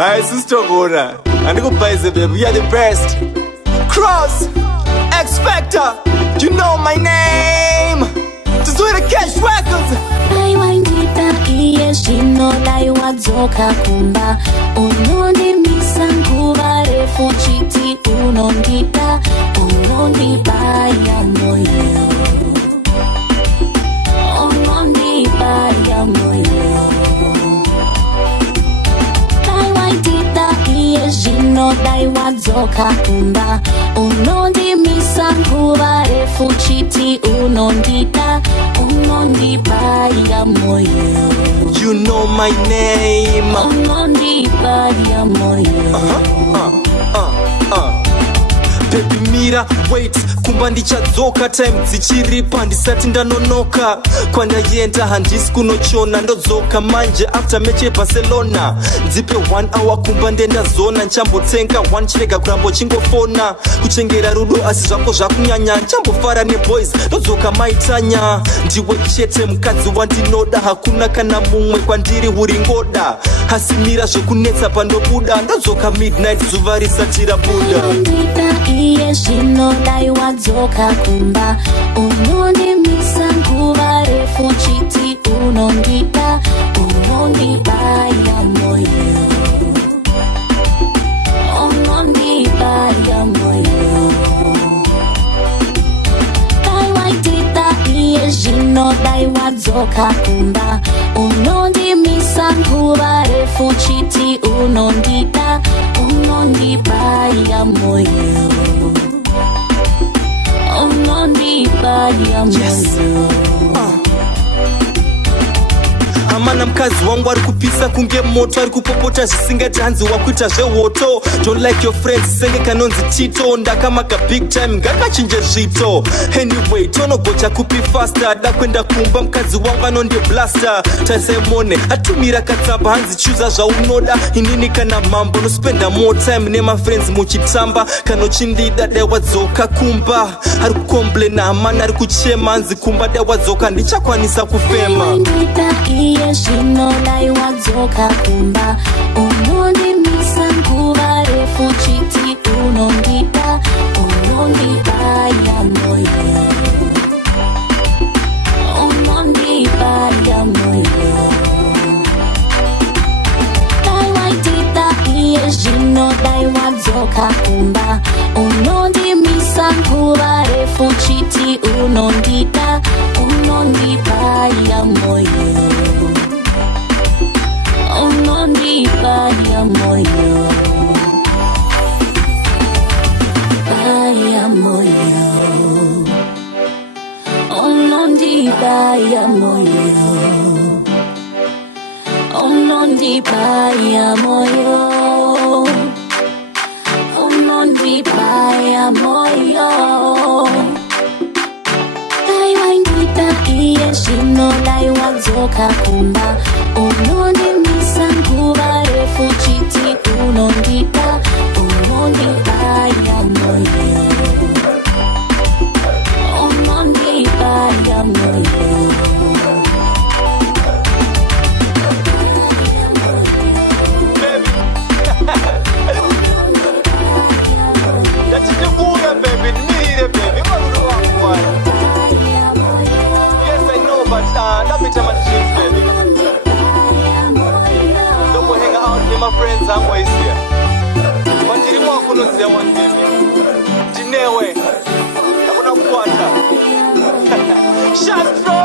Hi, sister Gona. And go buy the baby. You're the best. Cross. Xfacta. You know my name. Just do the cash records. I want it yes, she know I want Dzoka Kumba. Unoni misanguva refuchiti unondita. Unondi baya moyo. Unondi baya moyo. I want it yes, she know I want Dzoka Kumba. Unondi misanguva refuchiti unondita. Unondi baya moyo. You know my name. Unondi baya moyo. Baby mira, wait, kumba ndichadzoka time dzichiripa ndisati ndanonoka kwandayenda handisi kunochona ndodzoka manje after match yeBarcelona ndipe 1 hour kumba ndendazona nchambotenga 1 chirega kurambo chingofona kuchengera rudo asi zvako zvakunyanya nchambofara neboys ndodzoka maitanya ndiwe chete mukadzi wandinoda hakuna kana mumwe kwandiri huri ngoda asi mira zvekunetsa pandobuda ndodzoka midnight zuva risati rabuda. Yes, she know I want Dzoka Kumba. Unondi misanguva refuchiti unondita. Unondi baya moyo. Unondi baya moyo. I want it yes, she know I want Dzoka Kumba. Unondi misanguva refuchiti unondita. Unondi baya moyo. Yes. Amana mkazi wangu ari kupisa kunge moto ari kupopota zvisingati hanzi wakuita zvewoto. Don't like your friends senge kanonzi Tito ndakamaka big time ngakachinje zvito. Anyway tonogocha kupi faster dakwenda kumba mkazi wangu anonde blaster. Tasemone atumira katsamba hanzi chuza zvaunoda inini kana mambo no spenda more time nema friends muchitamba kanochindida dewa Dzoka Kumba ari kukomplaina amana ari kuchema hanzi kumba dewa Dzoka ndichakwanisa kufema. Yes, she know I want Dzoka Kumba. Unondi misanguva refuchiti unondita. Unondi baya moyo. Unondi baya moyo. I want it yes, she know I want Dzoka Kumba. Unondi misanguva refuchiti unondita. Unondi baya moyo. Unondi baya moyo. Baya moyo. Unondi baya moyo. Unondi baya moyo. Unondi baya moyo. Yes, she know I want Dzoka Kumba. Unondi misanguva refuchiti unondita. Unondi baya moyo. Unondi baya moyo. That's the buya baby, need baby. But that be time at dreams, baby. Don't go hang out with my friends. I'm always here. But you didn't want to see one, baby. Dinewe. I'm gonna quarter. Shastro.